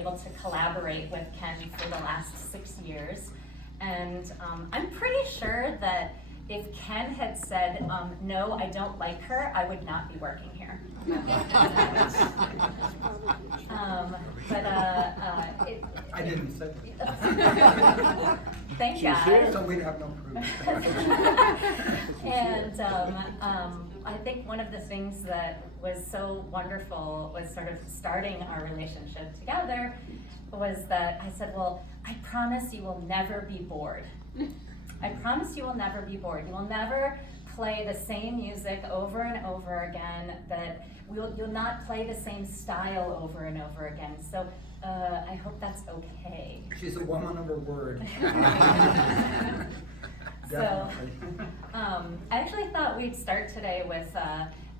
able to collaborate with Ken for the last 6 years. And I'm pretty sure that if Ken had said, no, I don't like her, I would not be working here. I didn't say that. Thank God. Here, so we have no proof. And I think one of the things that was so wonderful was sort of starting our relationship together was that I said, well, I promise you will never be bored. I promise you will never be bored. You will never play the same music over and over again, that you'll not play the same style over and over again. So I hope that's okay. She's a woman of her word. So I actually thought we'd start today with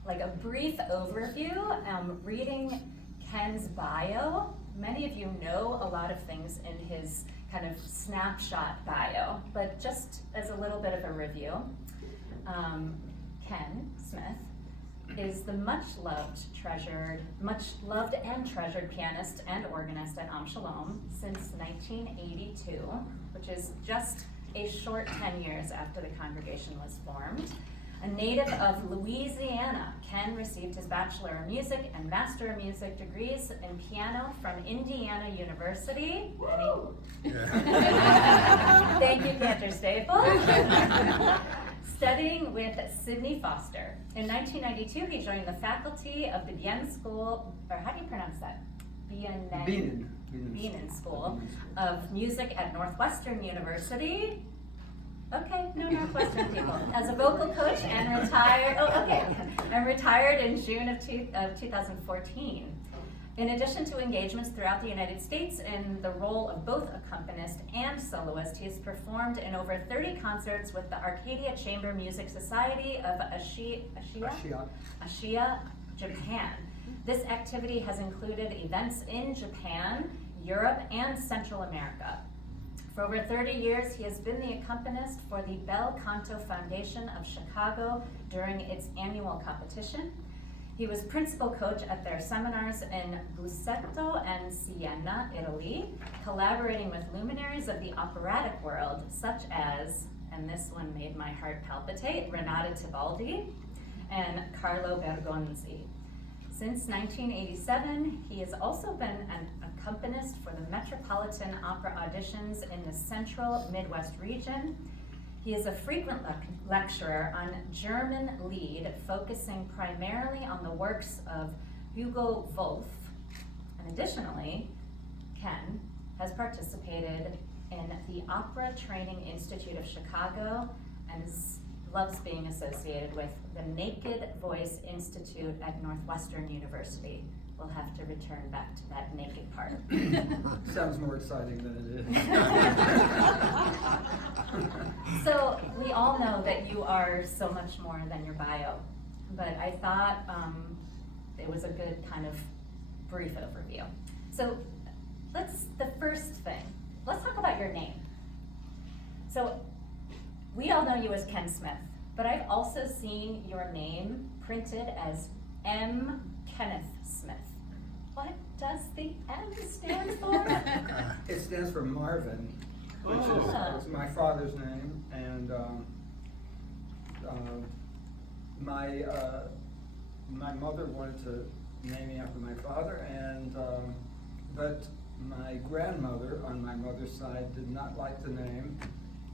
like a brief overview, reading Ken's bio. Many of you know a lot of things in his kind of snapshot bio, but just as a little bit of a review, Ken Smith is the much loved and treasured pianist and organist at Am Shalom since 1982, which is just a short 10 years after the congregation was formed. A native of Louisiana, Ken received his Bachelor of Music and Master of Music degrees in piano from Indiana University. Thank you, Cantor Staples. Studying with Sidney Foster. In 1992, he joined the faculty of the Bien School, or how do you pronounce that? Bienen School of Music at Northwestern University. Okay, no Northwestern people. As a vocal coach and retired in June of 2014. In addition to engagements throughout the United States in the role of both accompanist and soloist, he has performed in over 30 concerts with the Arcadia Chamber Music Society of Ashia, Japan. This activity has included events in Japan, Europe, and Central America. For over 30 years, he has been the accompanist for the Bel Canto Foundation of Chicago during its annual competition. He was principal coach at their seminars in Busseto and Siena, Italy, collaborating with luminaries of the operatic world, such as, and this one made my heart palpitate, Renata Tebaldi and Carlo Bergonzi. Since 1987, he has also been an accompanist for the Metropolitan Opera auditions in the Central Midwest region. He is a frequent lecturer on German Lied, focusing primarily on the works of Hugo Wolf. And additionally, Ken has participated in the Opera Training Institute of Chicago and loves being associated with the Naked Voice Institute at Northwestern University. We'll have to return back to that naked part. Sounds more exciting than it is. So we all know that you are so much more than your bio, but I thought it was a good kind of brief overview. So the first thing, let's talk about your name. So we all know you as Ken Smith, but I've also seen your name printed as M. Kenneth Smith. What does the M stand for? It stands for Marvin, which is my father's name, and my mother wanted to name me after my father, and but my grandmother on my mother's side did not like the name,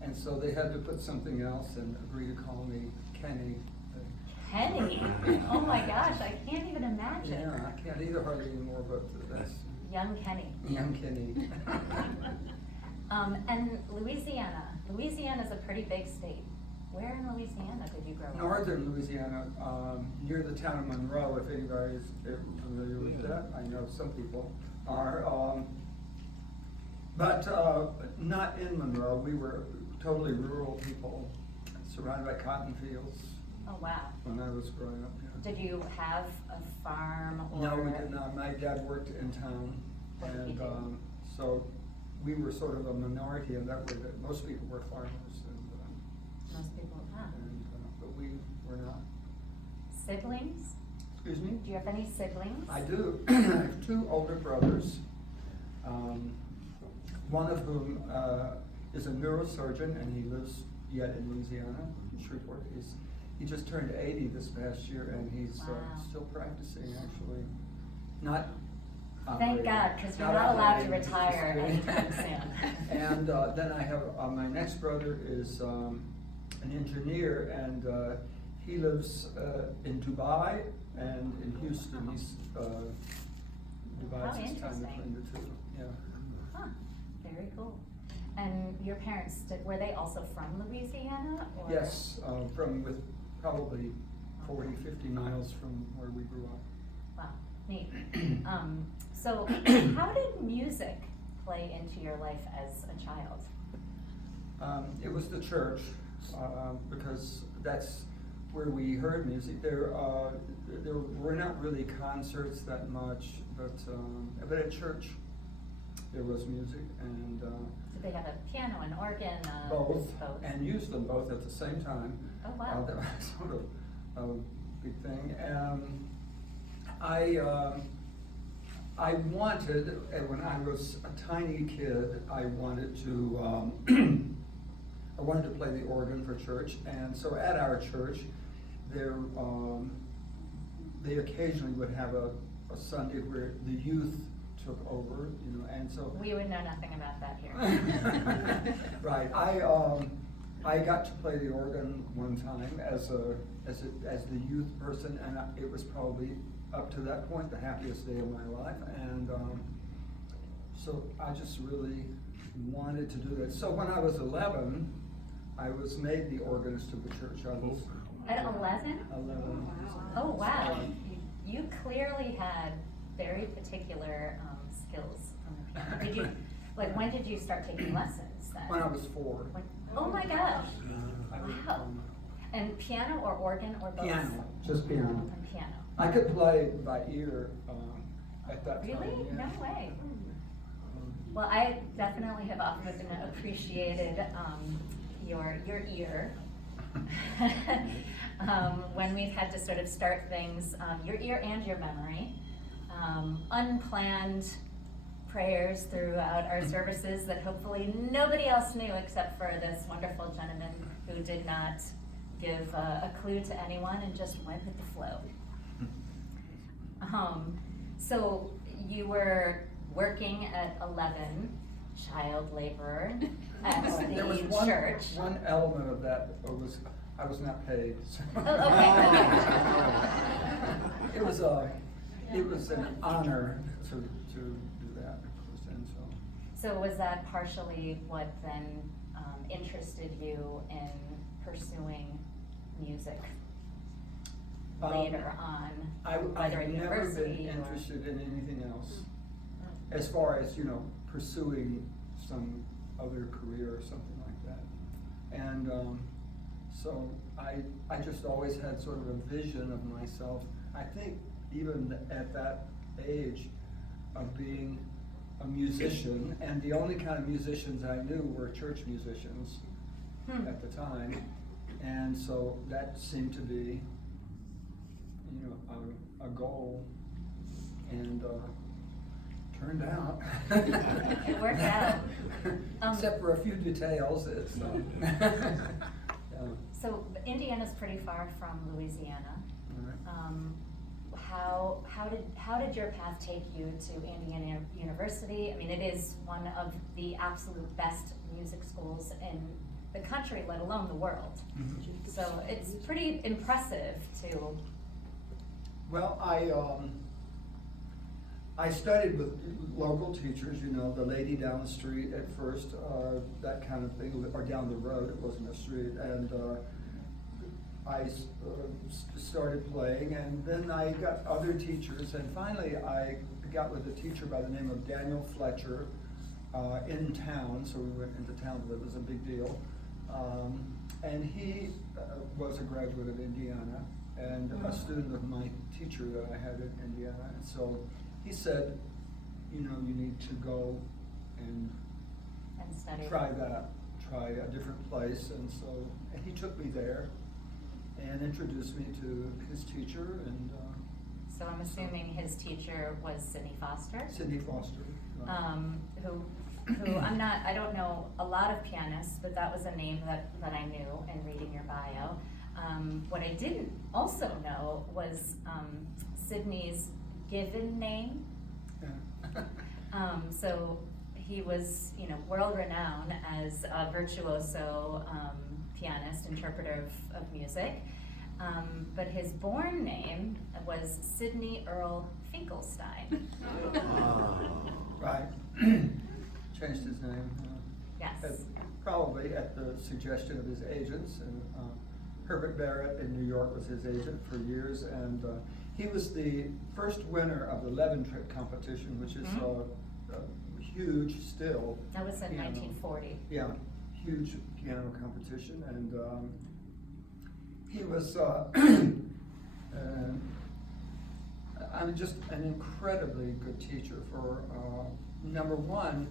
and so they had to put something else and agree to call me Kenny. Kenny? Oh my gosh, I can't even imagine. Yeah, I can't either hardly anymore, but that's Young Kenny. Young Kenny. And Louisiana. Louisiana is a pretty big state. Where in Louisiana did you grow up? Northern Louisiana, near the town of Monroe, if anybody is familiar with that. I know some people are. But not in Monroe. We were totally rural people, surrounded by cotton fields. Oh, wow. When I was growing up, yeah. Did you have a farm? Or... No, we did not. My dad worked in town, What did he do? So we were sort of a minority in that way. That most people were farmers, Most people, but we were not. Siblings? Excuse me? Do you have any siblings? I do. I have two older brothers. one of whom is a neurosurgeon, and he lives yet in Louisiana, in Shreveport. He just turned 80 this past year, and he's Wow. Still practicing, actually. Not Thank God, because you're not allowed to retire anytime soon. And then I have, my next brother is an engineer, and he lives in Dubai and in Houston. He's divides his time between the two. Yeah. Huh, very cool. And your parents, were they also from Louisiana? Or? Yes, with probably 40, 50 miles from where we grew up. Wow, neat. So how did music play into your life as a child? It was the church, because that's where we heard music. There were not really concerts that much, but at church there was music, and Did they have a piano, an organ? both, and used them both at the same time. Oh, wow. That was sort of a big thing. I wanted, when I was a tiny kid, I wanted to play the organ for church, and so at our church, they occasionally would have a Sunday where the youth took over, and so. We would know nothing about that here. Right, I got to play the organ one time as the youth person, and it was probably up to that point the happiest day of my life, and so I just really wanted to do that. So when I was 11, I was made the organist of the church. I was At 11? 11. Oh, wow. You clearly had very particular skills on the piano. Did you, when did you start taking lessons then? When I was 4. Oh my gosh. I was, Wow. And piano or organ or both? Piano, just piano. And piano. I could play by ear at that time. Really? Yeah. No way. Well, I definitely have often appreciated your ear. When we've had to sort of start things, your ear and your memory. Unplanned prayers throughout our services that hopefully nobody else knew except for this wonderful gentleman who did not give a clue to anyone and just went with the flow. So you were working at 11, child laborer at There was the one church. element of that was I was not paid. So. Oh, okay. It was an honor to do that. And So was that partially what then interested you in pursuing music later on, I've whether at never been university or? interested in anything else, as far as pursuing some other career or something like that. And so I just always had sort of a vision of myself. I think even at that age of being a musician, and the only kind of musicians I knew were church musicians at the time, and so that seemed to be, a goal, and turned out. It worked out. Except for a few details, it's. So Indiana's pretty far from Louisiana. All right. How did your path take you to Indiana University? I mean, it is one of the absolute best music schools in the country, let alone the world. Mm-hmm. So it's pretty impressive to. Well, I studied with local teachers, the lady down the street at first, that kind of thing, or down the road, it wasn't a street, and I started playing, and then I got other teachers, and finally I got with a teacher by the name of Daniel Fletcher in town, so we went into town to live, it was a big deal, and he was a graduate of Indiana, and a student of my teacher that I had in Indiana, and so he said, you need to go and study. try a different place, and so he took me there and introduced me to his teacher, and So I'm assuming his teacher was Sydney Foster? Sidney Foster. who I don't know a lot of pianists, but that was a name that I knew in reading your bio. What I didn't also know was Sydney's given name. Yeah. So he was, world renowned as a virtuoso pianist, interpreter of music. But his born name was Sidney Earl Finkelstein. Right. Changed his name. Yes. Probably at the suggestion of his agents. And Herbert Barrett in New York was his agent for years. And he was the first winner of the Leventrick competition, which is huge still. That was in 1940. Yeah, huge piano competition. And he was just an incredibly good teacher for, number one,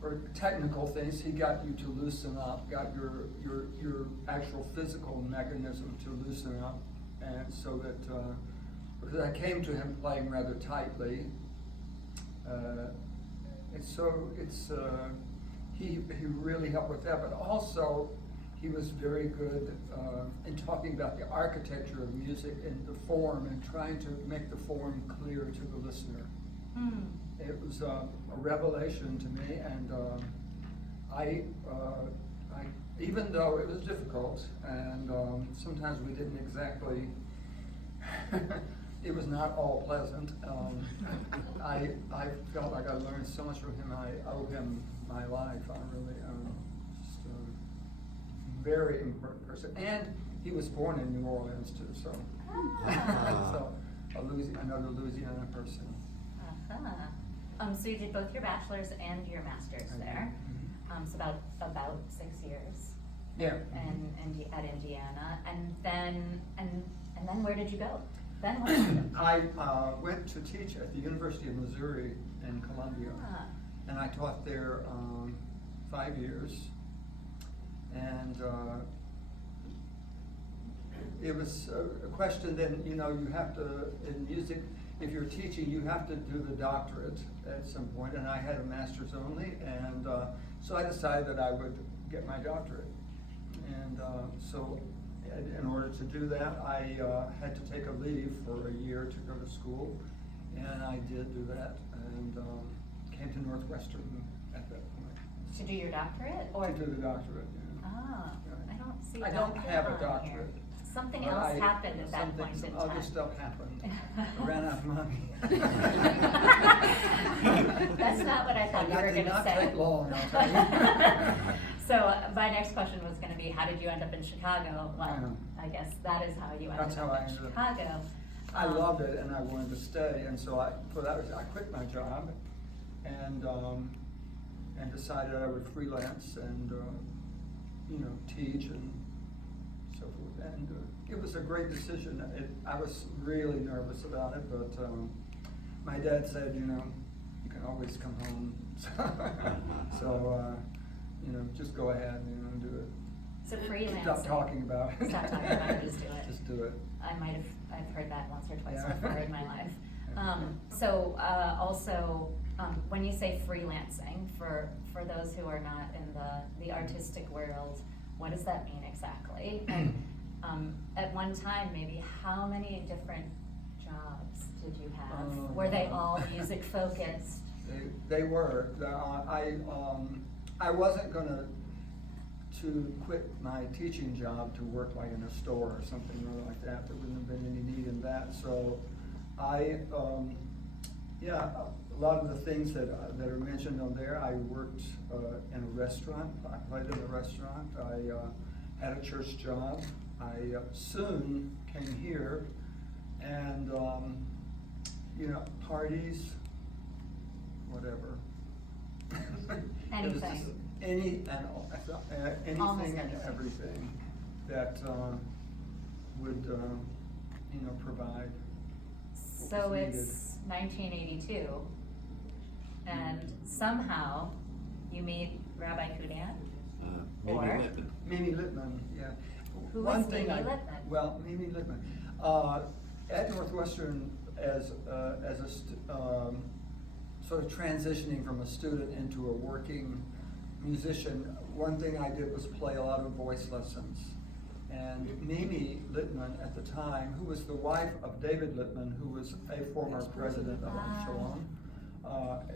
for technical things. He got you to loosen up, got your actual physical mechanism to loosen up, and so that, because I came to him playing rather tightly, he really helped with that, but also he was very good in talking about the architecture of music and the form, and trying to make the form clear to the listener. It was a revelation to me, and I even though it was difficult, and sometimes we didn't exactly, it was not all pleasant. I felt like I learned so much from him. I owe him my life. I really just a very important person, and he was born in New Orleans too. So, so another Louisiana person. So you did both your bachelor's and your master's there. So about 6 years. Yeah. And at Indiana, and then where did you go? Then what happened? I went to teach at the University of Missouri in Columbia, and I taught there 5 years, and it was a question. Then you have to, in music, if you're teaching, you have to do the doctorate at some point, and I had a master's only, and so I decided that I would get my doctorate, and so in order to do that, I had to take a leave for a year to go to school, and I did do that, and came to Northwestern at that point. To do your doctorate, or to do the doctorate? Yeah. Ah, I don't see. I don't have a on doctorate. here. Something else happened at that point in Some time. other stuff happened. I ran out of money. That's not what I thought you were going to say. That did not take long, I'll tell you. So my next question was going to be, how did you end up in Chicago? Well, I guess that is how you ended up in Chicago. I loved it, and I wanted to stay, and so I quit my job, and decided I would freelance and teach and so forth. And it was a great decision. I was really nervous about it, but my dad said, you can always come home. So just go ahead, and do it. So freelancing. Stop talking about it. Stop talking about it, just do it. Just do it. I've heard that once or twice Yeah. before in my life. Also, when you say freelancing, for those who are not in the artistic world, what does that mean exactly? And at one time, maybe how many different jobs did you have? Were they all music focused? They were. I wasn't gonna to quit my teaching job to work like in a store or something like that. There wouldn't have been any need in that. So a lot of the things that are mentioned on there, I worked in a restaurant. I played in a restaurant. I had a church job. I soon came here, and parties, whatever. Anything. Anything and anything. everything that would provide. So it's 1982, and somehow you meet Rabbi Kudan? Mimi Or? Lippman. Mimi Lippman, yeah. Who One was thing Mimi Lippman? Well, Mimi Lippman, at Northwestern as a sort of transitioning from a student into a working musician, one thing I did was play a lot of voice lessons. And Mimi Littman at the time, who was the wife of David Littman, who was a former president of Am Shalom,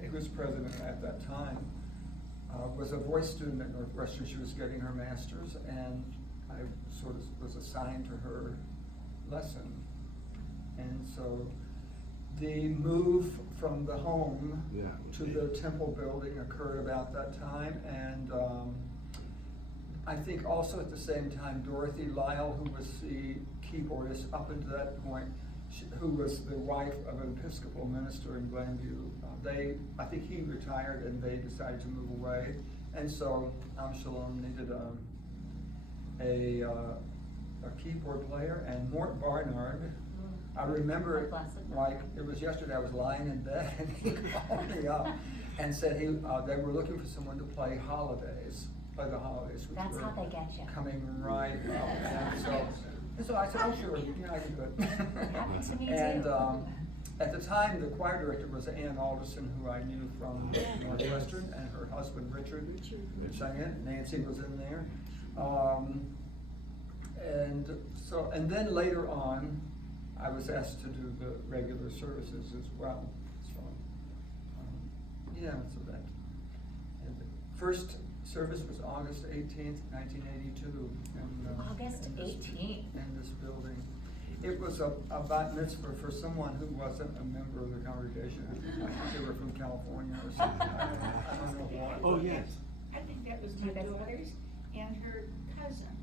he was president at that time, was a voice student at Northwestern. She was getting her master's, and I sort of was assigned to her lesson. And so the move from the home to the temple building occurred about that time, and I think also at the same time Dorothy Lyle, who was the keyboardist up until that point, who was the wife of an Episcopal minister in Glenview, I think he retired and they decided to move away, and so Am Shalom needed a keyboard player, and Mort Barnard. I remember it like it was yesterday. I was lying in bed and he called me up and said they were looking for someone to play the holidays, which That's were how they get you. coming right up. And so I said, oh sure, yeah, I can do it. Happened to me And too. at the time, the choir director was Ann Alderson, who I knew from Northwestern, and her husband Richard sang it. Nancy was in there. And then later on, I was asked to do the regular services as well. So, so that. And the first service was August 18th, 1982. August 18th. In this building. It was a bat mitzvah for someone who wasn't a member of the congregation. I think they were from California or something. I don't know why. Oh, yes. I think that was my daughter's and her cousin,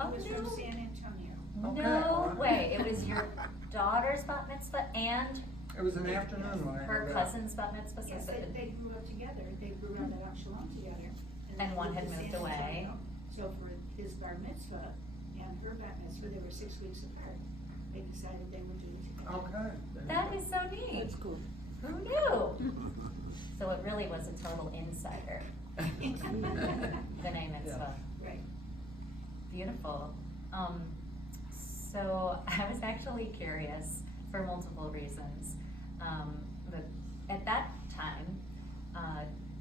who was from San Antonio. Okay. No way, it was your daughter's bat mitzvah and It was an afternoon when I her heard that. cousin's bat mitzvah? Yes, they grew up together, they grew up at Am Shalom together. And they one had to moved San away. Antonio. So for his bar mitzvah and her bat mitzvah, they were 6 weeks apart. They decided they would do it together. Okay. There you That go. is so neat. That's cool. Who knew? So it really was a total insider, the name mitzvah. Right. Beautiful. So I was actually curious for multiple reasons. But at that time,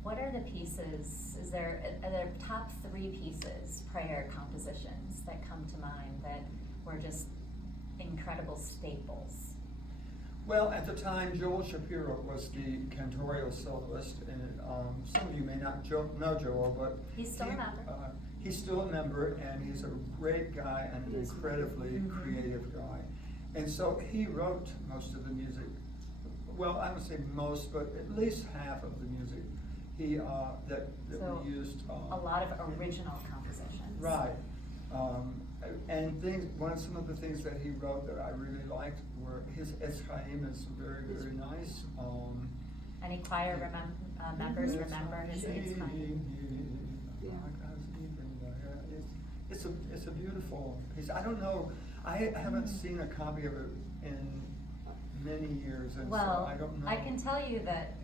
what are the pieces, are there top 3 pieces, prayer compositions that come to mind that were just incredible staples? Well, at the time, Joel Shapiro was the cantorial soloist, and some of you may not know Joel, but He's still a member. He's still a member, and he's a great guy and an incredibly creative guy. And so he wrote most of the music. Well, I would say most, but at least half of the music that So, we used. a lot of original compositions. Right. And some of the things that he wrote that I really liked were his Eschaim is very, very nice. Any choir members remember his Yitzchak? It's a beautiful piece. I don't know, I haven't seen a copy of it in many years, and so Well, I don't know. I can tell you that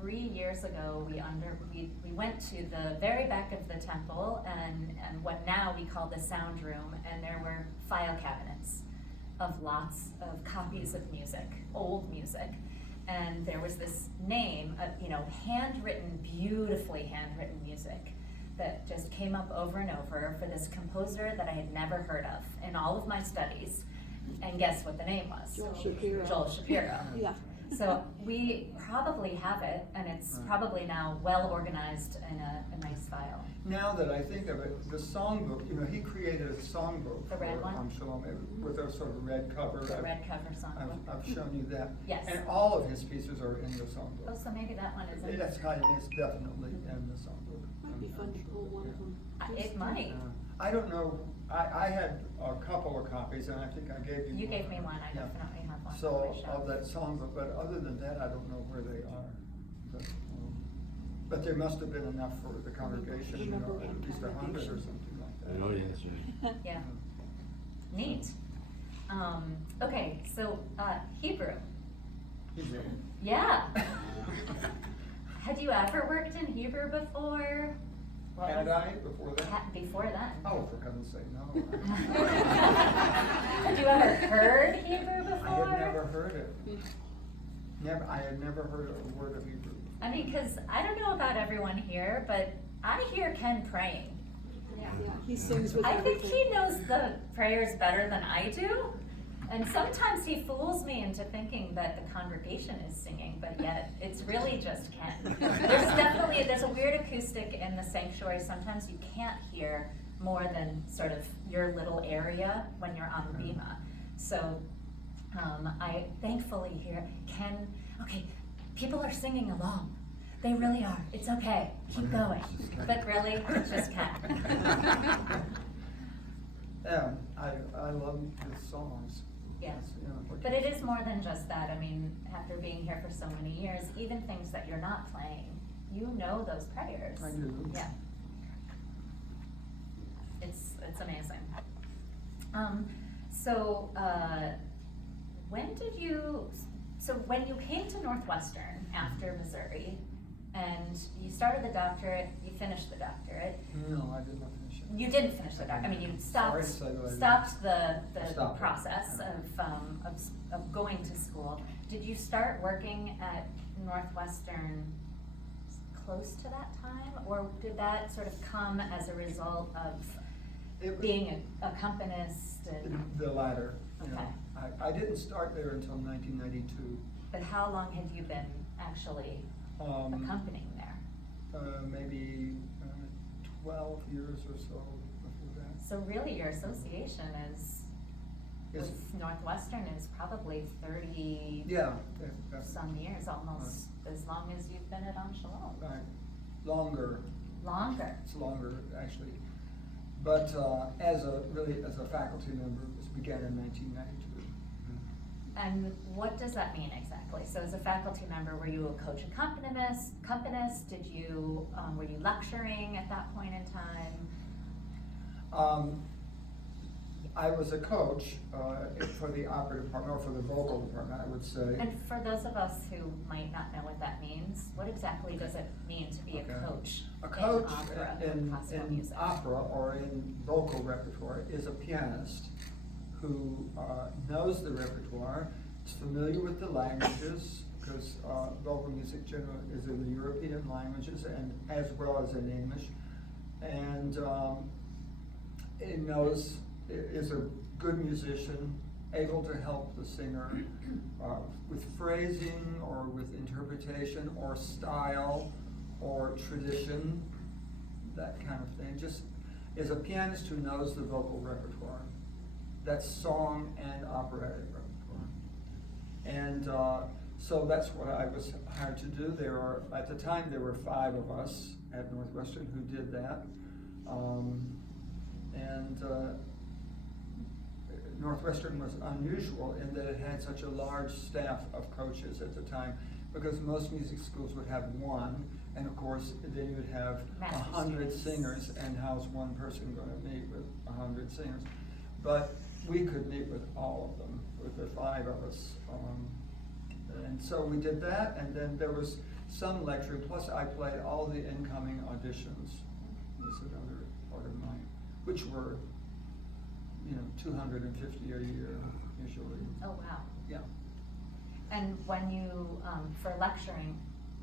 3 years ago, we went to the very back of the temple and what now we call the sound room, and there were file cabinets of lots of copies of music, old music. And there was this name of, handwritten, beautifully handwritten music that just came up over and over for this composer that I had never heard of in all of my studies. And guess what the name was? Joel Shapiro. Joel Shapiro. Yeah. So we probably have it, and it's probably now well organized in a nice file. Now that I think of it, the songbook, he created a songbook The red for one? Am Shalom with a sort of red cover. The red cover songbook. I've shown you that. Yes. And all of his pieces are in the songbook. Oh, so maybe that one isn't. That's kind of, it's definitely in the songbook. Might be fun to pull one of them. It might. I don't know, I had a couple of copies, and I think I gave you one. You gave me one, I Yeah. definitely have one. So, on my shelf. of that songbook, but other than that, I don't know where they are. But there must have been enough for the congregation, Remember at least 100 or something like that. Oh, yes, right. Yeah. Neat. Okay, so Hebrew. Hebrew. Yeah. Had you ever worked in Hebrew before? What Had was- I before that? Before then. Oh, for heaven's sake, no. Had you ever heard Hebrew before? I had never heard it. Never, I had never heard a word of Hebrew. I mean, because I don't know about everyone here, but I hear Ken praying. Yeah, he sings with I think everything. he knows the prayers better than I do. And sometimes he fools me into thinking that the congregation is singing, but yet it's really just Ken. There's a weird acoustic in the sanctuary. Sometimes you can't hear more than sort of your little area when you're on the bima. So I thankfully hear Ken, okay, people are singing along. They really are. It's okay. Keep going. But really, it's just Ken. Yeah, I love his songs. Yeah. It's, you know, what But you- it is more than just that. I mean, after being here for so many years, even things that you're not playing, you know those prayers. I do. Yeah. It's amazing. When you came to Northwestern after Missouri, and you started the doctorate, you finished the doctorate. No, I did not finish it. You didn't finish the doctorate. I mean, you stopped Sorry, so I- stopped the Stopped it, process yeah. of going to school. Did you start working at Northwestern close to that time, or did that sort of come as a result of It was- being an accompanist? And, The latter, you know. Okay. I didn't start there until 1992. but how long had you been actually accompanying there? Maybe 12 years or so before that. So really, your association is Yes. with Northwestern is probably 30 Yeah, that's some years, almost as long as you've been at Am Shalom. right. Longer. Longer. It's longer, actually. But as a faculty member, it began in 1992. And what does that mean exactly? So as a faculty member, were you a coach accompanist? Did you, were you lecturing at that point in time? I was a coach for the opera department, or for the vocal department, I would say. And for those of us who might not know what that means, what exactly does it mean to be a Okay. coach A coach in opera, in classical music? opera or in vocal repertoire is a pianist who knows the repertoire, is familiar with the languages, because vocal music generally is in the European languages and as well as in English, and it knows, is a good musician, able to help the singer with phrasing or with interpretation or style or tradition, that kind of thing. Just is a pianist who knows the vocal repertoire. That's song and operatic repertoire. And so that's what I was hired to do. At the time, there were 5 of us at Northwestern who did that. Northwestern was unusual in that it had such a large staff of coaches at the time, because most music schools would have one, and of course, then you would have Master 100 students. singers, and how's one person going to meet with 100 singers? But we could meet with all of them, with the 5 of us. And so we did that, and then there was some lecturing, plus I played all the incoming auditions. Was another part of mine, which were, 250 a year usually. Oh, wow. Yeah. And when you, for lecturing,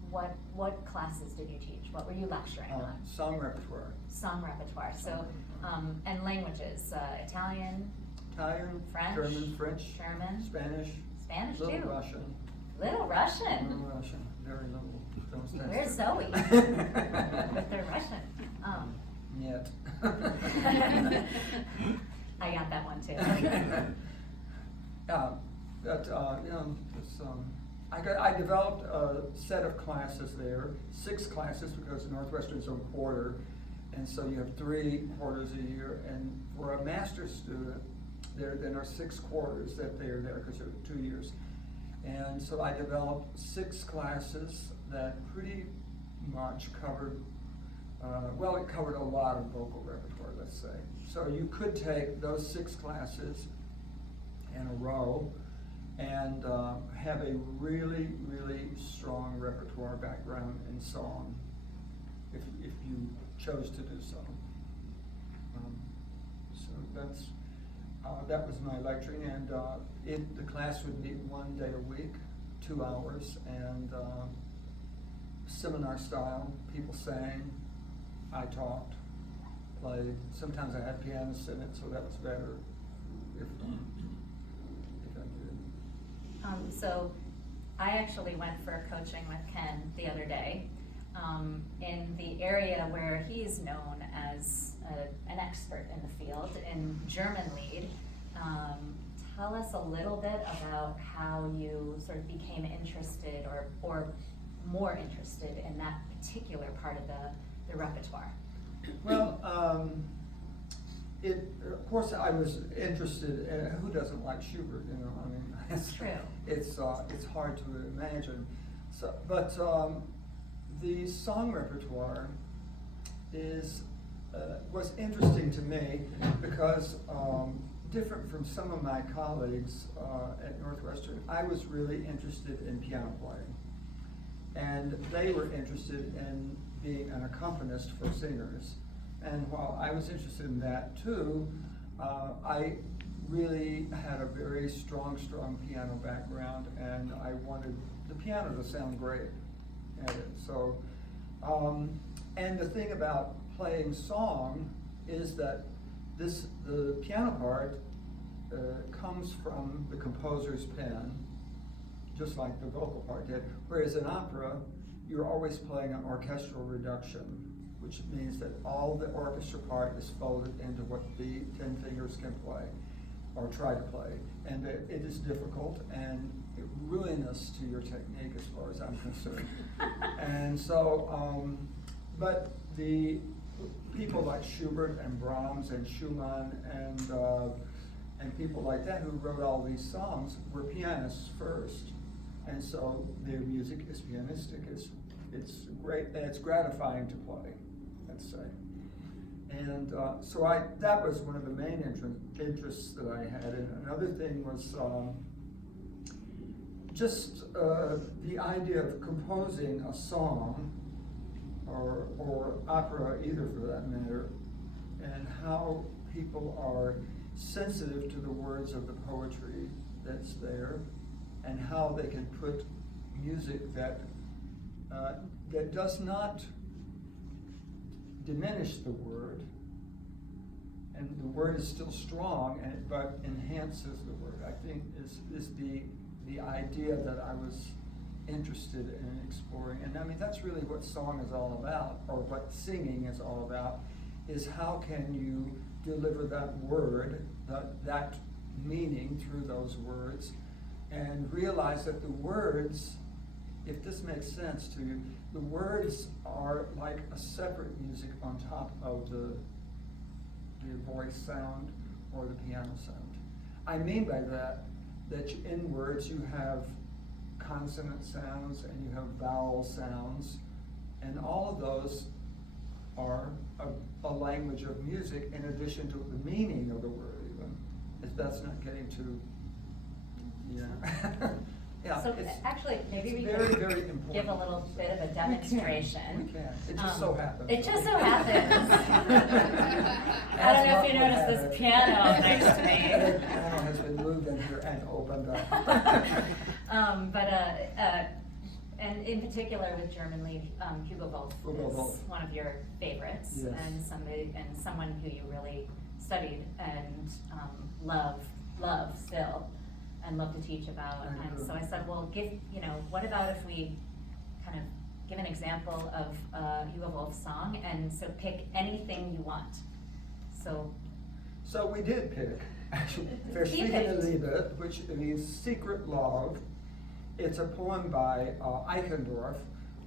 what classes did you teach? What were you lecturing on? Song repertoire. Song repertoire. So, and languages, Italian, Italian, French, German, French, German, Spanish, Spanish little too. Russian. Little Russian. Little Russian, very little. Don't stand Where's still. Zoe? With their Russian. Yet. I got that one too. I developed a set of classes there, 6 classes, because Northwestern's a quarter, and so you have 3 quarters a year, and for a master's student, there are 6 quarters that they're there, because they're 2 years. And so I developed 6 classes that pretty much covered, it covered a lot of vocal repertoire, let's say. So you could take those 6 classes in a row and have a really, really strong repertoire background in song, if you chose to do so. So that was my lecturing, and the class would meet 1 day a week, 2 hours, and seminar style. People sang, I talked, played. Sometimes I had pianists in it, so that was better. If I did. So I actually went for coaching with Ken the other day in the area where he's known as an expert in the field, in German lead. Tell us a little bit about how you sort of became interested or more interested in that particular part of the repertoire. Well, of course, I was interested. Who doesn't like Schubert? You know, I mean, That's true. It's hard to imagine. So, but the song repertoire was interesting to me because different from some of my colleagues at Northwestern, I was really interested in piano playing, and they were interested in being an accompanist for singers. And while I was interested in that too, I really had a very strong piano background, and I wanted the piano to sound great at it. So, and the thing about playing song is that the piano part comes from the composer's pen, just like the vocal part did. Whereas in opera, you're always playing an orchestral reduction, which means that all the orchestra part is folded into what the 10 fingers can play, or try to play. And it is difficult and ruinous to your technique as far as I'm concerned. And so, but the people like Schubert and Brahms and Schumann and people like that who wrote all these songs were pianists first. And so their music is pianistic. It's great, and it's gratifying to play, let's say. And so that was one of the main interests that I had. And another thing was just the idea of composing a song or opera, either for that matter, and how people are sensitive to the words of the poetry that's there, and how they can put music that does not diminish the word, and the word is still strong, but enhances the word. I think is the idea that I was interested in exploring. And I mean, that's really what song is all about, or what singing is all about, is how can you deliver that word, that meaning through those words, and realize that the words, if this makes sense to you, the words are like a separate music on top of the voice sound or the piano sound. I mean by that in words you have consonant sounds and you have vowel sounds, and all of those are a language of music in addition to the meaning of the word, even if that's not getting too, yeah. So actually, maybe we very, can very important. give a little bit of a demonstration. We can. It just so happens. It just so happens. I don't know if you noticed this piano next to me. The piano has been moved in here and opened up. And in particular with German lead, Hugo Wolf is one of your favorites, yes. and someone who you really studied and love still, and love to teach about. And so I said, well, what about if we kind of give an example of Hugo Wolf's song, and so pick anything you want. So we did pick, actually, Verschwiegene Liebe, which means secret love. It's a poem by Eichendorff,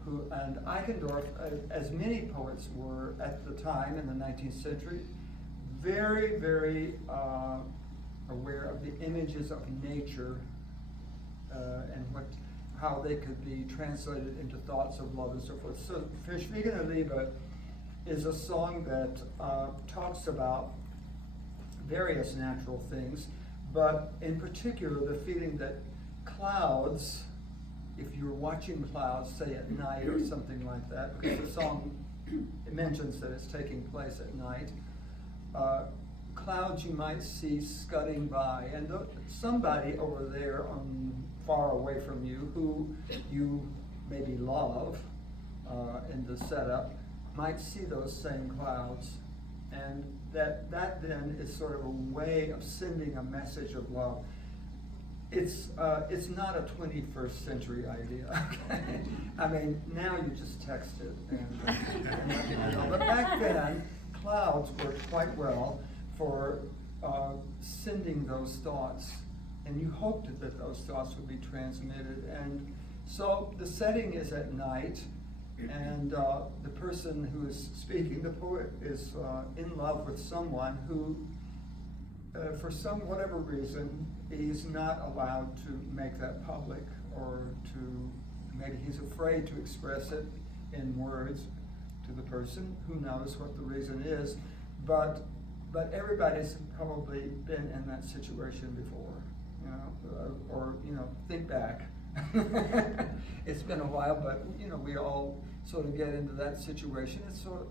and Eichendorff, as many poets were at the time in the 19th century, very, very aware of the images of nature and how they could be translated into thoughts of love and so forth. So Verschwiegene Liebe is a song that talks about various natural things, but in particular the feeling that clouds, if you're watching clouds, say at night or something like that, because the song mentions that it's taking place at night, clouds you might see scudding by, and somebody over there far away from you who you maybe love in the setup might see those same clouds, and that then is sort of a way of sending a message of love. It's not a 21st century idea. Okay? I mean, now you just text it, but back then clouds worked quite well for sending those thoughts, and you hoped that those thoughts would be transmitted. And so the setting is at night, and the person who is speaking, the poet, is in love with someone who, for whatever reason, he's not allowed to make that public, or maybe he's afraid to express it in words to the person. Who knows what the reason is, but everybody's probably been in that situation before, or think back. It's been a while, but we all sort of get into that situation. It's sort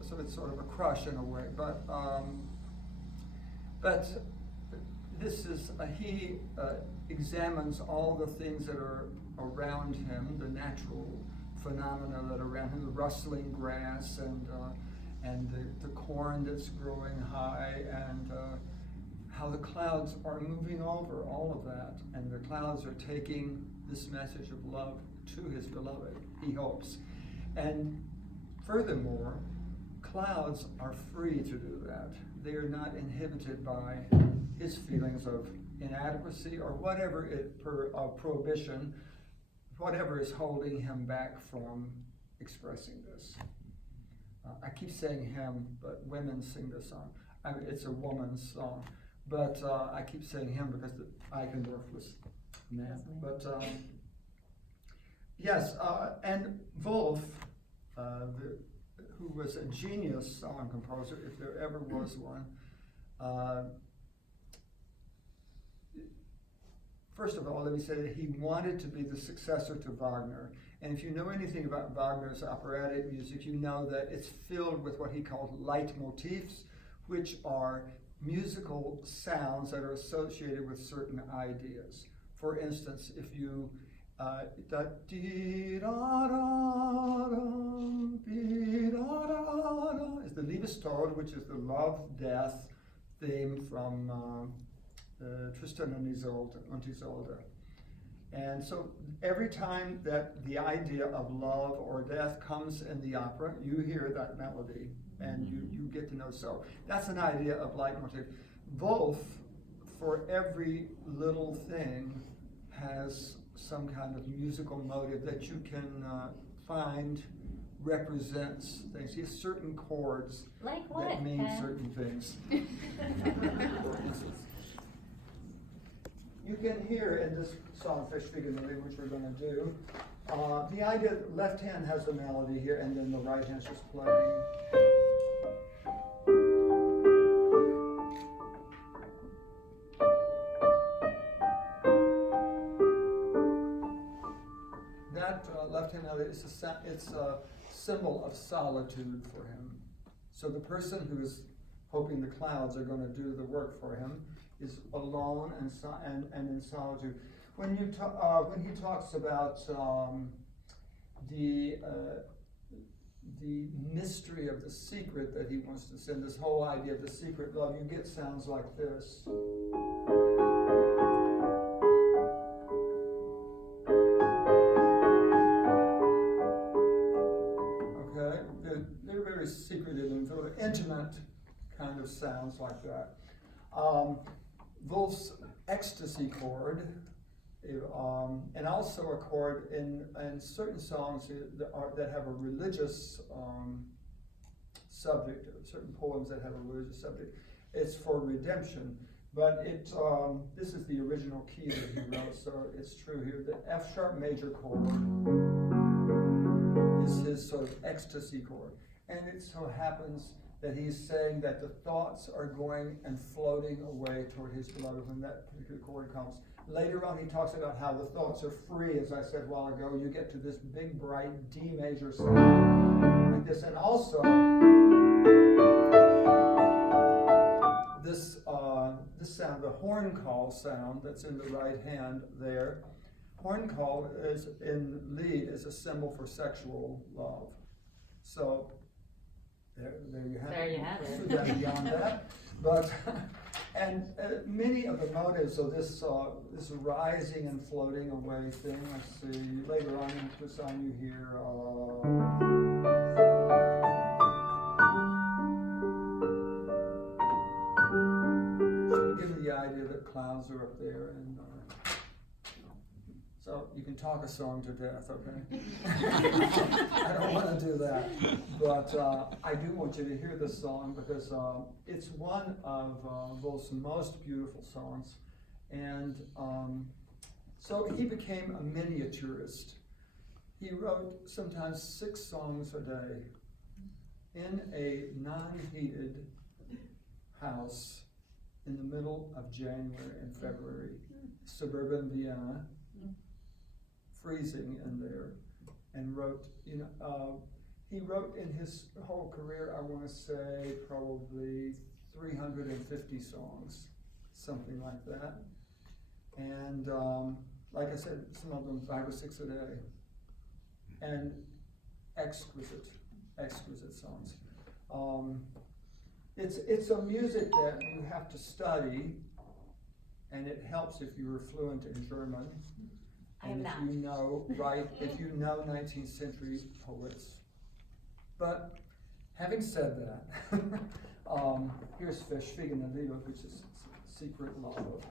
of a crush in a way, but this is he examines all the things that are around him, the natural phenomena that are around him, the rustling grass and the corn that's growing high, and how the clouds are moving over all of that, and the clouds are taking this message of love to his beloved, he hopes. And furthermore, clouds are free to do that. They are not inhibited by his feelings of inadequacy or whatever prohibition, whatever is holding him back from expressing this. I keep saying him, but women sing this song. I mean, it's a woman's song, but I keep saying him because Eichendorff was man. But yes, and Wolf, who was a genius song composer, if there ever was one. First of all, let me say that he wanted to be the successor to Wagner. And if you know anything about Wagner's operatic music, you know that it's filled with what he called leitmotifs, which are musical sounds that are associated with certain ideas. For instance, if you is the Liebestod, which is the love-death theme from Tristan and Isolde. And so every time that the idea of love or death comes in the opera, you hear that melody, and you get to know. So that's an idea of leitmotif. Wolf, for every little thing, has some kind of musical motive that you can find represents things. He has certain chords Like what, that mean Ken? certain things. You can hear in this song, Fish Figurine, which we're going to do, the idea that left hand has the melody here, and then the right hand's just playing. That left hand melody is it's a symbol of solitude for him. So the person who is hoping the clouds are going to do the work for him is alone and in solitude. When he talks about the mystery of the secret that he wants to send, this whole idea of the secret love, you get sounds like this. Okay, they're very secretive and sort of intimate kind of sounds like that. Wolf's ecstasy chord, and also a chord in certain songs that have a religious subject, certain poems that have a religious subject. It's for redemption, but this is the original key that he wrote, so it's true here. The F sharp major chord is his sort of ecstasy chord, and it so happens that he's saying that the thoughts are going and floating away toward his beloved when that particular chord comes. Later on, he talks about how the thoughts are free, as I said a while ago. You get to this big, bright D major sound like this, and also this this sound, the horn call sound that's in the right hand there. Horn call is in lead is a symbol for sexual love. So there you have it. There you have it. Then beyond that, but and many of the motives of this this rising and floating away thing. Let's see. Later on, in this song you hear. So give you the idea that clouds are up there, and so you can talk a song to death, okay? I don't want to do that, but I do want you to hear this song because it's one of those most beautiful songs, and so he became a miniaturist. He wrote sometimes 6 songs a day in a non-heated house in the middle of January and February, suburban Vienna, freezing in there, and wrote, he wrote in his whole career, I want to say probably 350 songs, something like that. And like I said, some of them 5 or 6 a day. And exquisite songs. It's a music that you have to study, and it helps if you are fluent in German. And if you know, if you know 19th century poets. But having said that, here's Verschwiegene Liebe, which is secret love.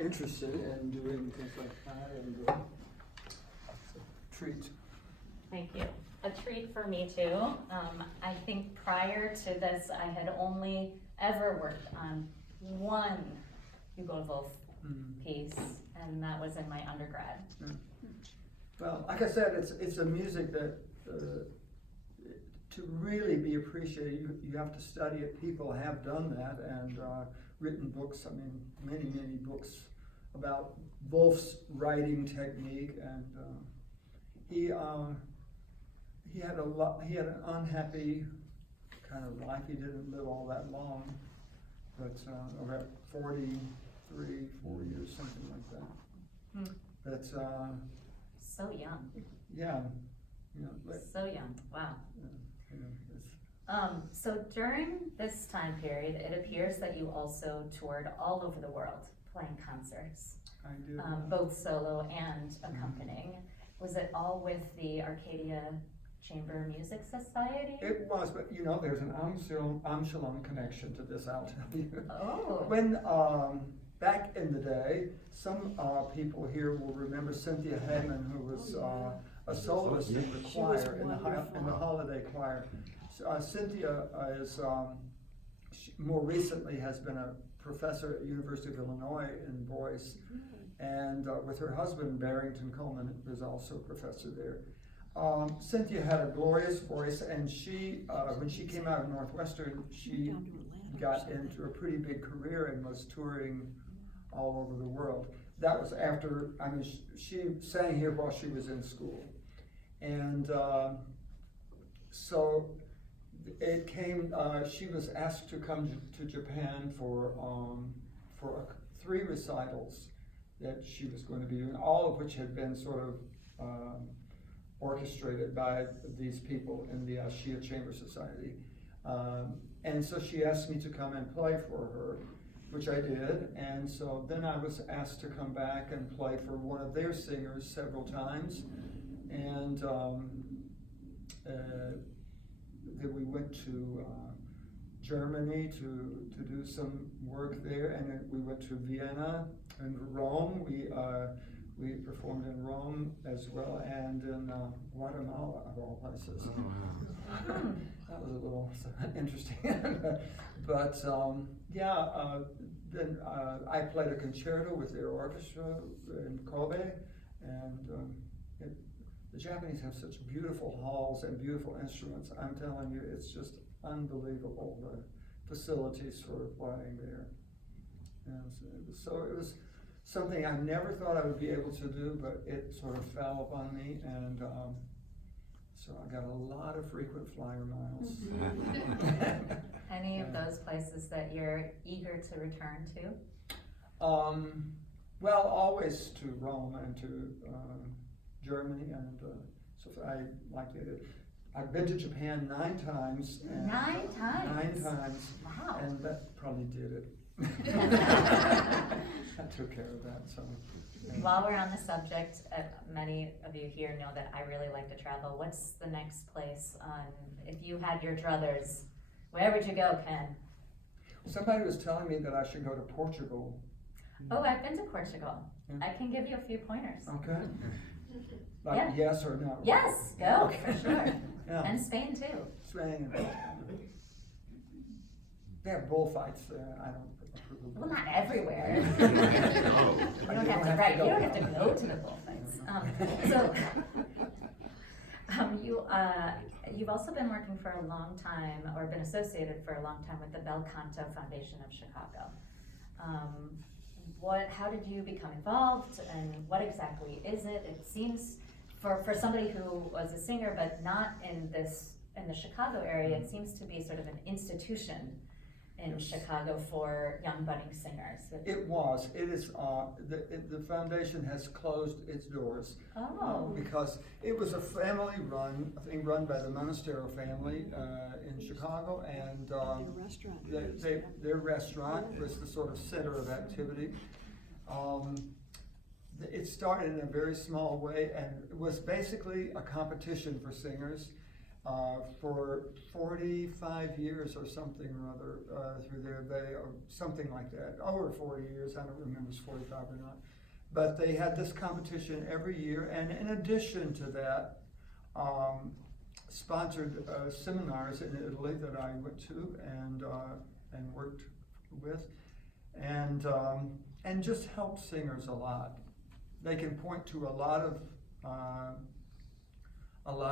Interested in doing things like that, and it's a treat. Thank you. A treat for me too. I think prior to this, I had only ever worked on one Hugo Wolf piece, and that was in my undergrad. Well, like I said, it's a music that to really be appreciated, you have to study it. People have done that and written books. I mean, many books about Wolf's writing technique, and he had an unhappy kind of life. He didn't live all that long, but about 43, 4 years, something like that. But So young. yeah, you know, but, So young. Wow. you know, it's, So during this time period, it appears that you also toured all over the world playing concerts, I do. both solo and accompanying. Was it all with the Arcadia Chamber Music Society? It was, but you know, there's an Am Shalom connection to this, I'll tell you. Oh. When, back in the day, some people here will remember Cynthia Hagman, who was a soloist in the She was choir, in the wonderful. holiday choir. Cynthia is, she more recently has been a professor at University of Illinois in Boise, and with her husband, Barrington Coleman, who's also a professor there. Cynthia had a glorious voice, and she, when she came out of Northwestern, she Down to Atlanta or got something. into a pretty big career and was touring all over the world. That was after, I mean, she sang here while she was in school. And so it came, she was asked to come to Japan for 3 recitals that she was going to be doing, all of which had been sort of orchestrated by these people in the Shia Chamber Society. And so she asked me to come and play for her, which I did. And so then I was asked to come back and play for one of their singers several times. And then we went to Germany to do some work there, and then we went to Vienna and Rome. We performed in Rome as well, and in Guatemala, of all places. That was a little interesting. But then I played a concerto with their orchestra in Kobe, and the Japanese have such beautiful halls and beautiful instruments. I'm telling you, it's just unbelievable, the facilities for playing there. And so it was something I never thought I would be able to do, but it sort of fell upon me, and so I got a lot of frequent flyer miles. Any of those places that you're eager to return to? Well, always to Rome and to Germany, and so I like it. I've been to Japan 9 times. And 9 times? 9 times. Wow. And that probably did it. I took care of that, so. While we're on the subject, many of you here know that I really like to travel. What's the next place if you had your druthers, where would you go, Ken? Somebody was telling me that I should go to Portugal. Oh, I've been to Portugal. Yeah. I can give you a few pointers. Okay. Like Yeah. yes or no? Yes, go, for sure. Yeah. And Spain too. Spain. They have bullfights there. I don't approve of Well, that. not everywhere. You You don't have to, right, you don't have to go to the bullfights. You've also been working for a long time, or been associated for a long time with the Bel Canto Foundation of Chicago. How did you become involved, and what exactly is it? It seems, for somebody who was a singer but not in the Chicago area, it seems to be sort of an institution in Chicago for young budding singers. It was. It is. The foundation has closed its doors because it was a family-run thing, run by the Monastero family in Chicago, and Their restaurant. their restaurant was the sort of center of activity. It started in a very small way, and it was basically a competition for singers. For 45 years or something or other through there, something like that, over 40 years, I don't remember if it's 45 or not. But they had this competition every year, and in addition to that, sponsored seminars in Italy that I went to and worked with, and just helped singers a lot. They can point to a lot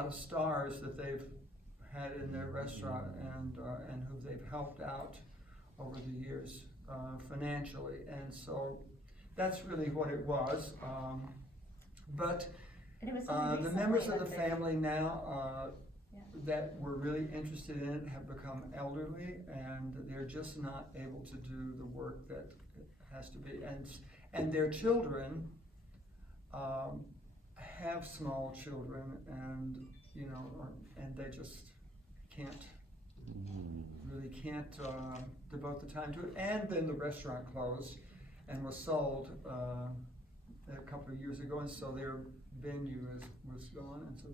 of stars that they've had in their restaurant and who they've helped out over the years financially. And so that's really what it was. But And it was only the recently members of the that they- family now Yeah. that were really interested in it have become elderly, and they're just not able to do the work that it has to be. And their children have small children, and and they just really can't devote the time to it. And then the restaurant closed and was sold a couple of years ago, and so their venue was gone, and so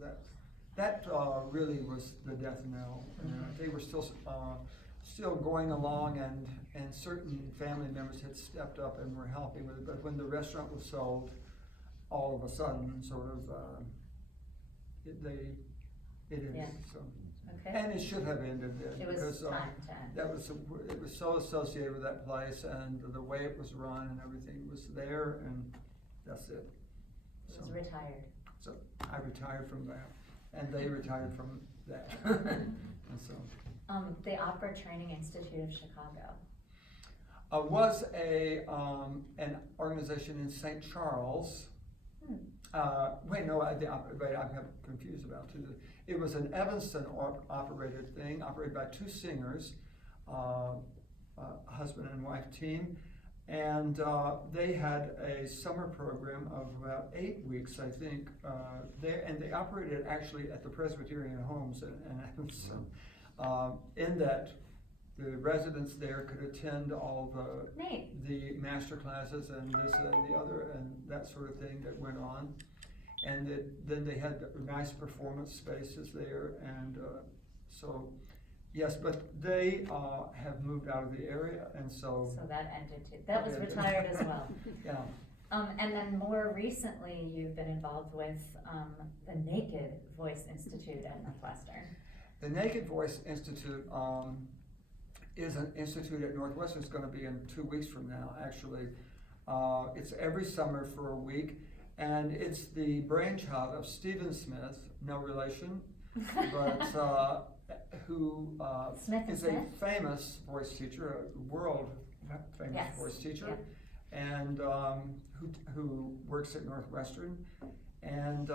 that really was the death knell. They were still going along, and certain family members had stepped up and were helping with it. But when the restaurant was sold, all of a sudden, sort of, it ended. Yeah. So, Okay. and it should have ended then, It was because time to end. it was so associated with that place, and the way it was run and everything was there, and that's it. It So, was retired. so I retired from that, and they retired from that. And so, The Opera Training Institute of Chicago. was an organization in St. Charles. I'm confused about too. It was an Evanston operated thing, operated by two singers, husband and wife team, and they had a summer program of about 8 weeks, I think. They operated actually at the Presbyterian homes in Evanston, in that the residents there could attend all the master classes and this and the other and that sort of thing that went on. And then they had nice performance spaces there, and so yes, but they have moved out of the area, and so So that ended too. That was retired as well. yeah. And then more recently, you've been involved with the Naked Voice Institute at Northwestern. The Naked Voice Institute is an institute at Northwestern. It's going to be in 2 weeks from now, actually. It's every summer for a week, and it's the brainchild of Stephen Smith, no relation, but who Smith and is Smith? a famous voice teacher, a world famous Yes. voice teacher, Yeah. and who works at Northwestern. And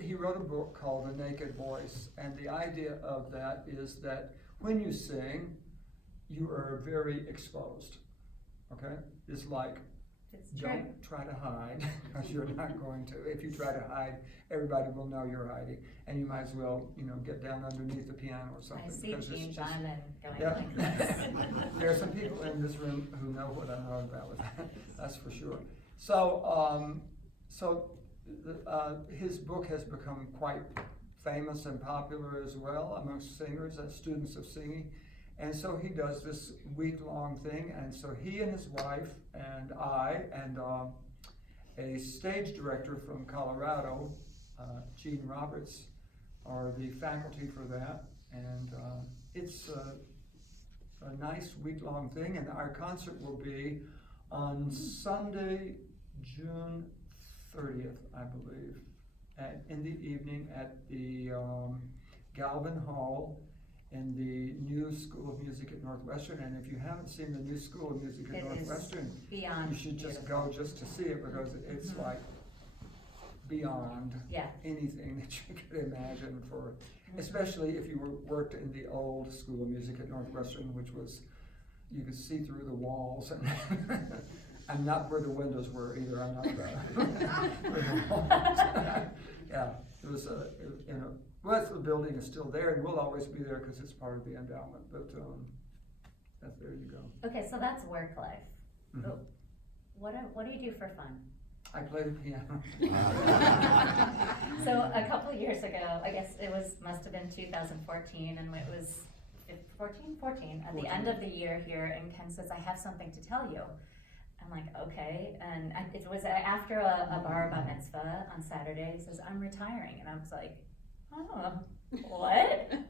he wrote a book called The Naked Voice, and the idea of that is that when you sing, you are very exposed, okay? It's like, It's true. don't try to hide, because you're not going to. If you try to hide, everybody will know you're hiding, and you might as well, get down underneath the piano or something. I see because it's Gene just- Diamond going Yeah. like this. There are some people in this room who know what I'm talking about with that, that's for sure. So, his book has become quite famous and popular as well amongst singers and students of singing. And so he does this week-long thing, and so he and his wife and I and a stage director from Colorado, Gene Roberts, are the faculty for that. And it's a nice week-long thing, and our concert will be on Sunday, June 30th, I believe, in the evening at the Galvin Hall in the new School of Music at Northwestern. And if you haven't seen the new School of Music at It is Northwestern, beyond you should just beautiful. go just to see it, because it's Mhm. like beyond Yeah. anything that you could imagine especially if you worked in the old School of Music at Northwestern, which was, you could see through the walls, and I'm not where the windows were either, I'm not where the walls. Yeah, it was the building is still there, and will always be there because it's part of the endowment, but there you go. Okay, so that's work life. Mhm. But what do you do for fun? I play the piano. So a couple of years ago, I guess must have been 2014, and it was 14, at the end of the year here, and Ken says, I have something to tell you. I'm like, okay, and it was after a bar bat mitzvah on Saturday. He says, I'm retiring, and I was like, oh, what? And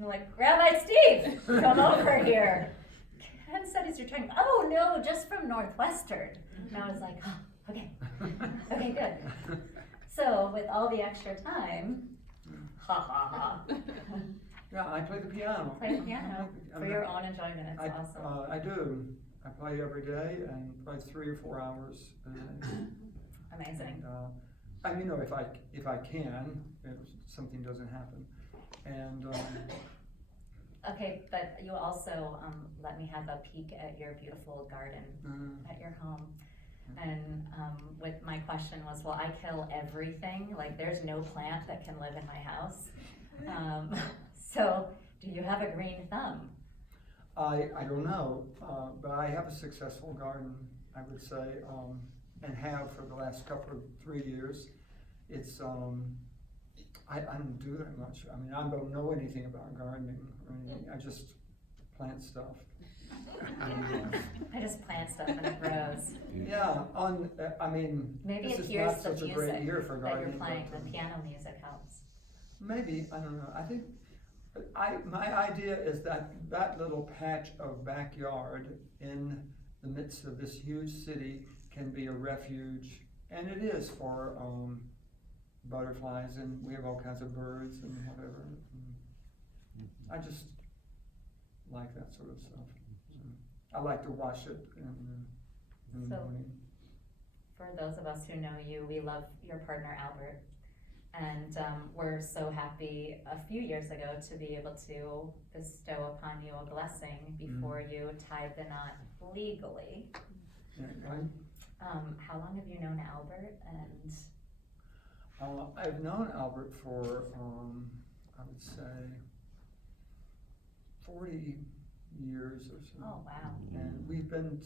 I'm like, Rabbi Steve, come over here. Ken said he's retiring. Oh no, just from Northwestern. And I was like, oh, okay, good. So with all the extra time, ha ha ha, Yeah, I play the piano. Play the piano I for mean, your own enjoyment. It's awesome. I do. I play every day and play 3 or 4 hours a day. Amazing. And, you know, if I can, if something doesn't happen. And, Okay, but you also let me have a peek at your beautiful garden at your home. And with my question was, well, I kill everything. Like, there's no plant that can live in my house. So, do you have a green thumb? I don't know, but I have a successful garden, I would say, and have for the last 3 years. It's, I don't do that much. I mean, I don't know anything about gardening or anything. I just plant stuff. I just plant stuff and it grows. Yeah, I mean, Maybe this it is hears not the such a great music year for that you're gardening. playing. but, The piano music helps. Maybe, I don't know. I think, my idea is that little patch of backyard in the midst of this huge city can be a refuge, and it is for butterflies, and we have all kinds of birds and whatever. I just like that sort of stuff. I like to watch it in the So- morning. For those of us who know you, we love your partner Albert. And we're so happy a few years ago to be able to bestow upon you a blessing before you tied the knot legally. Yeah, right? How long have you known Albert? And I've known Albert for, I would say, 40 years or so. oh wow. And we've been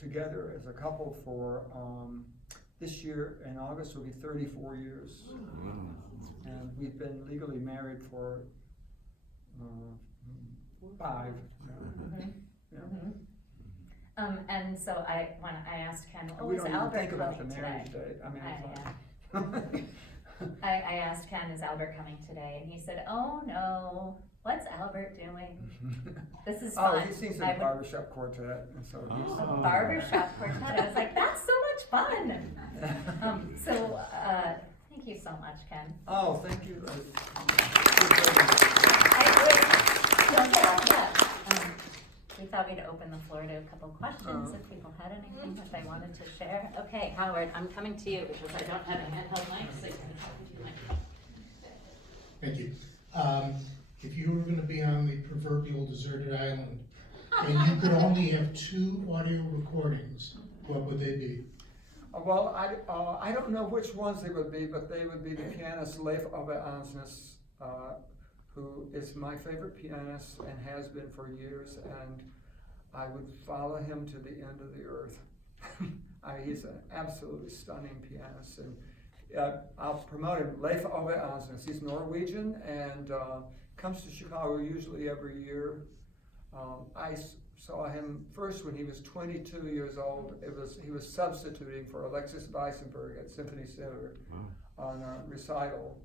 together as a couple for, this year in August will be 34 years. And we've been legally married for 5 now. Yeah. And so when I asked Ken, We is don't even Albert think about the coming marriage today? date. I mean, I- it's I asked Ken, is Albert coming today? And he said, oh no, what's Albert doing? This is fun. Oh, he sings in a barbershop quartet, and so he's. A barbershop quartet. I was like, that's so much fun. So thank you so much, Ken. Oh, thank you. We thought we'd open the floor to a couple questions if people had anything that they wanted to share. Okay, Howard, I'm coming to you because I don't have a handheld mic, so you can talk into the mic. Thank you. If you were gonna be on the proverbial deserted island, and you could only have 2 audio recordings, what would they be? Well, I don't know which ones they would be, but they would be the pianist Leif Ove Ansnes, who is my favorite pianist and has been for years, and I would follow him to the end of the earth. He's an absolutely stunning pianist, and I'll promote him. Leif Ove Ansnes. He's Norwegian and comes to Chicago usually every year. I saw him first when he was 22 years old. He was substituting for Alexis Weissenberg at Symphony Center on a recital,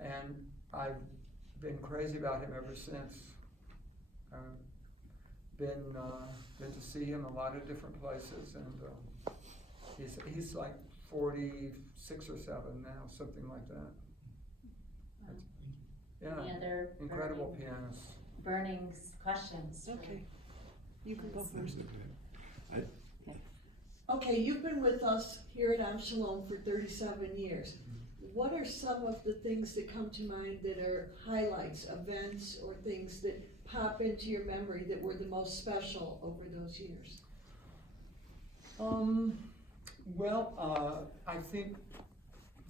and I've been crazy about him ever since. Been to see him a lot of different places, and he's like 46 or 7 now, something like that. Any Yeah, other incredible pianist. burning questions? Okay, you can go first. I- Okay, you've been with us here at Am Shalom for 37 years. What are some of the things that come to mind that are highlights, events, or things that pop into your memory that were the most special over those years? Well, I think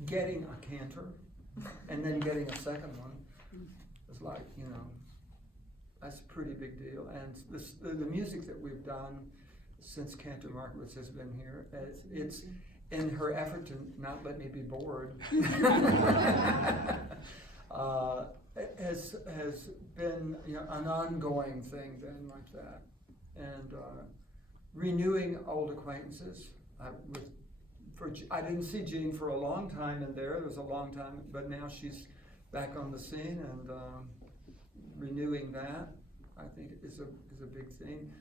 getting a cantor and then getting a second one is like, that's a pretty big deal. And the music that we've done since Cantor Markowicz has been here, it's in her effort to not let me be bored, has been an ongoing thing then like that. And renewing old acquaintances. I didn't see Jean for a long time in there. There was a long time, but now she's back on the scene, and renewing that, I think, is a big thing.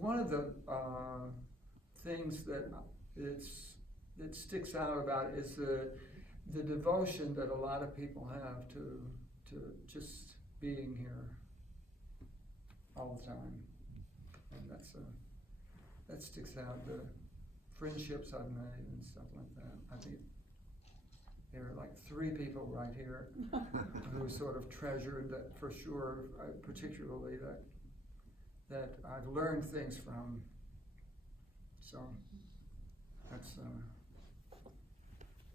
One of the things that sticks out about it is the devotion that a lot of people have to just being here all the time. And that sticks out. The friendships I've made and stuff like that. I think there are like 3 people right here who sort of treasured that for sure, particularly that I've learned things from. So that's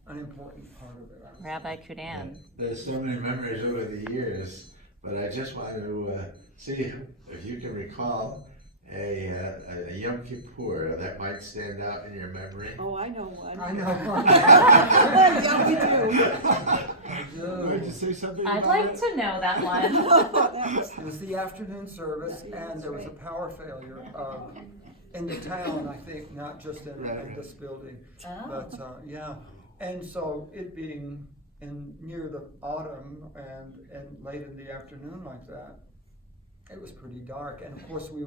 an important part of it. Rabbi Kudan. There's so many memories over the years, but I just want to see if you can recall a Yom Kippur that might stand out in your memory. Oh, I know one. I know. Yeah, we do. I do. Would you say something I'd about like it? to know that one. That was- It was the afternoon service, and there was a power failure in the town, I think, not just in this building. Oh. But, yeah, and so it being near the autumn and late in the afternoon like that, it was pretty dark. And of course we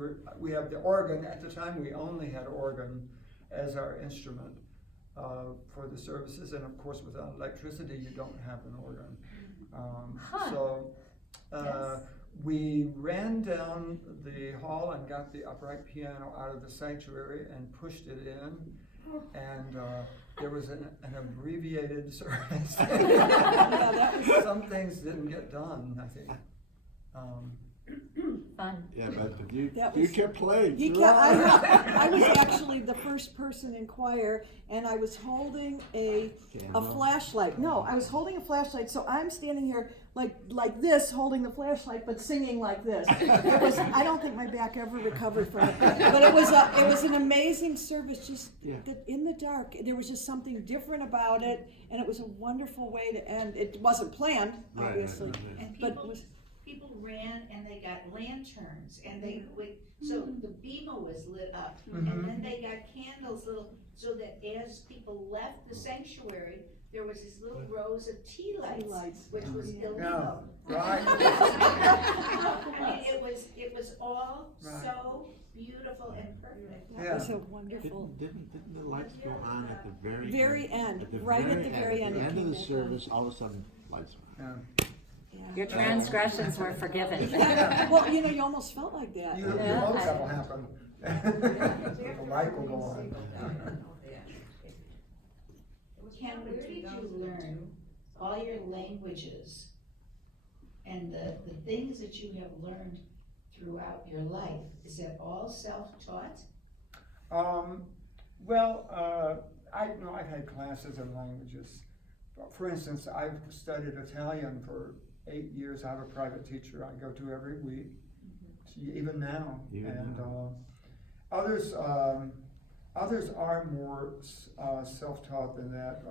have the organ. At the time we only had organ as our instrument for the services, and of course without electricity you don't have an organ. So we ran down the hall and got the upright piano out of the sanctuary and pushed it in, and there was an abbreviated service. Some things didn't get done, I think. Fun. Yeah, but you That was- kept playing. He kept, I was actually the first person in choir, and I was holding a flashlight. No, I was holding a flashlight, so I'm standing here like this, holding the flashlight, but singing like this. It was, I don't think my back ever recovered from it, but it was an amazing service. Just that in the dark, there was just something different about it, and it was a wonderful way to end. It wasn't planned, obviously, And but it was. people ran and they got lanterns and they would, so the bema was lit up. And then they got candles so that as people left the sanctuary, there was these little rows of tea lights, which was illegal. Right. I mean, it was all so beautiful and perfect. That was a wonderful. Didn't the lights go on at the Very end, right at the very end. At the it end of came the back on. service, all of a sudden, lights went on. Yeah. Your transgressions were forgiven. Well, you almost felt like that. You hope that'll happen. The light will go on. Ken, where did you learn all your languages and the things that you have learned throughout your life? Is that all self-taught? I've had classes in languages. For instance, I've studied Italian for 8 years. I have a private teacher I go to every week, even now. Others are more self-taught than that.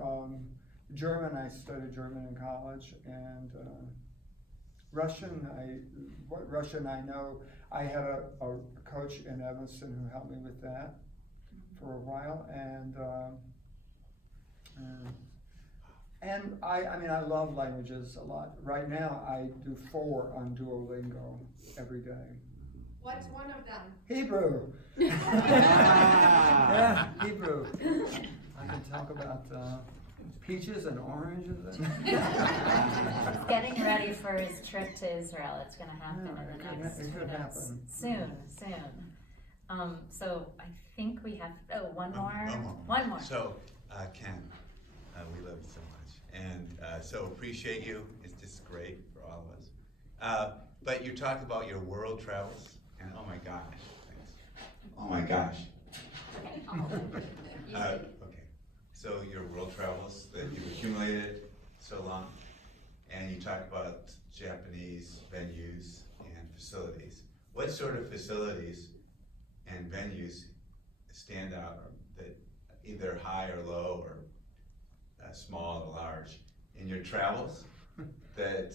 German, I studied German in college, and Russian I know. I had a coach in Evanston who helped me with that for a while, and I love languages a lot. Right now I do 4 on Duolingo every day. What's one of them? Hebrew. Yeah, Hebrew. I can talk about peaches and oranges. He's getting ready for his trip to Israel. It's going to happen in the next It could happen. soon. So I think we have one more. One more. So, Ken, we love you so much, and so appreciate you. It's just great for all of us. But you talked about your world travels, and oh my gosh, thanks. Oh my gosh. Okay, so your world travels that you've accumulated so long, and you talked about Japanese venues and facilities. What sort of facilities and venues stand out that either high or low or small or large in your travels that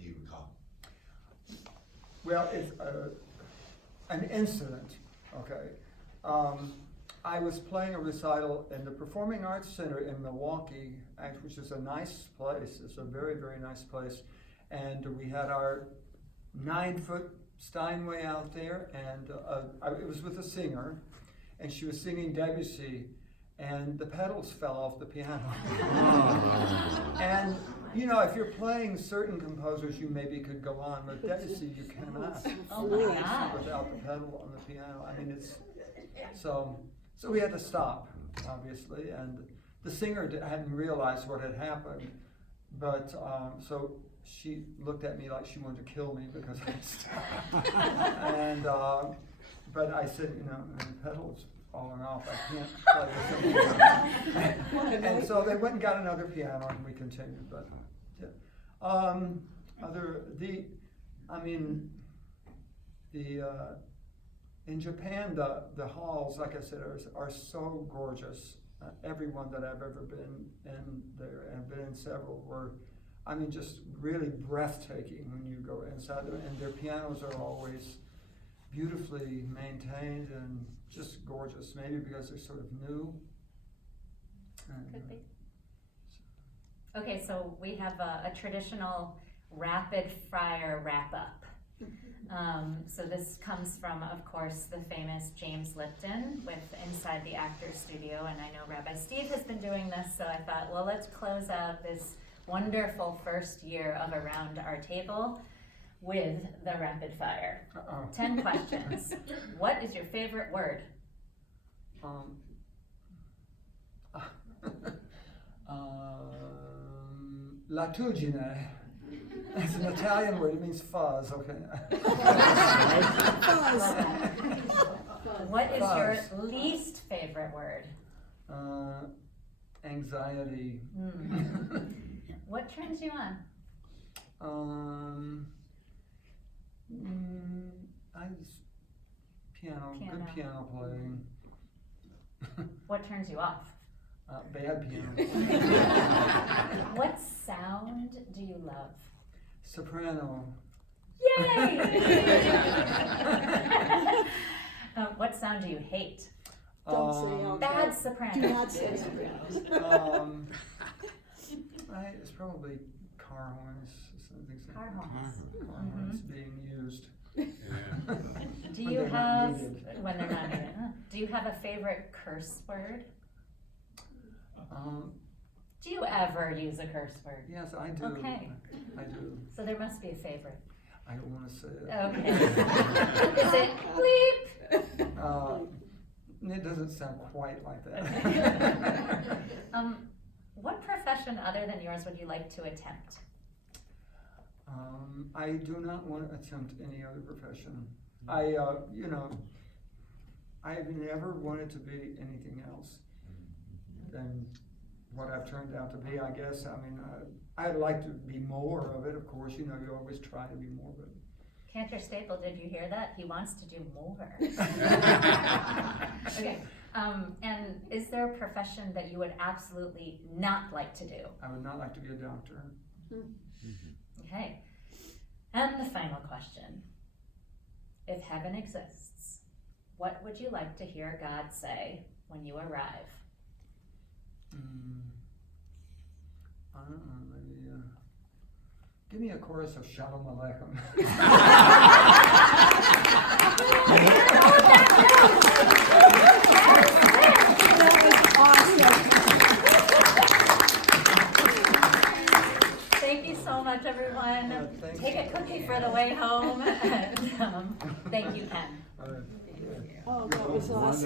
you recall? Well, it's an incident, okay. I was playing a recital in the Performing Arts Center in Milwaukee, which is a nice place. It's a very, very nice place. And we had our 9-foot Steinway out there, and it was with a singer, and she was singing Debussy. and the pedals fell off the piano. And you know, if you're playing certain composers, you maybe could go on, but Debussy you cannot Oh my God. without the pedal on the piano. I mean, it's so we had to stop, obviously, and the singer hadn't realized what had happened, but so she looked at me like she wanted to kill me because I stopped. And but I said, you know, the pedal's falling off. I can't play this. And so they went and got another piano, and we continued. But in Japan, the halls, like I said, are so gorgeous. Everyone that I've ever been in there, and been in several, were, I mean, just really breathtaking when you go inside them. And their pianos are always beautifully maintained and just gorgeous. Maybe because they're sort of new. And, Could be. Okay, so we have a traditional rapid fire wrap up. So this comes from, of course, the famous James Lipton with Inside the Actors Studio, and I know Rabbi Steve has been doing this, so I thought, well, let's close out this wonderful first year of Around Our Table with the rapid fire. 10 questions. What is your favorite word? Latugine. It's an Italian word, it means fuzz, okay. What is Fuzz. your least favorite word? Anxiety. What turns you on? Piano, Piano. good piano playing. What turns you off? Bad piano. What sound do you love? Soprano. Yay! What sound do you hate? Don't say out Bad loud. Do soprano. not say sopranos. It's probably car horns. Car horns. Car horns being used. Do When you they're not have, needed. when they're not needed, do you have a favorite curse word? Do you ever use a curse word? Yes, I do. Okay. I do. So there must be a favorite. I don't want to say it. Okay. Is it bleep? It doesn't sound quite like that. What profession other than yours would you like to attempt? I do not want to attempt any other profession. I've never wanted to be anything else than what I've turned out to be, I guess. I mean, I'd like to be more of it, of course. You know, you always try to be more of it. Cantor Staple, did you hear that? He wants to do more. Okay. And is there a profession that you would absolutely not like to do? I would not like to be a doctor. Okay. And the final question. If heaven exists, what would you like to hear God say when you arrive? I don't know, maybe, give me a chorus of Shalom Aleichem. Thank you so much, everyone. Yeah, thanks. Take a cookie for the way home. And, thank you, Ken. All right. Oh, that was awesome.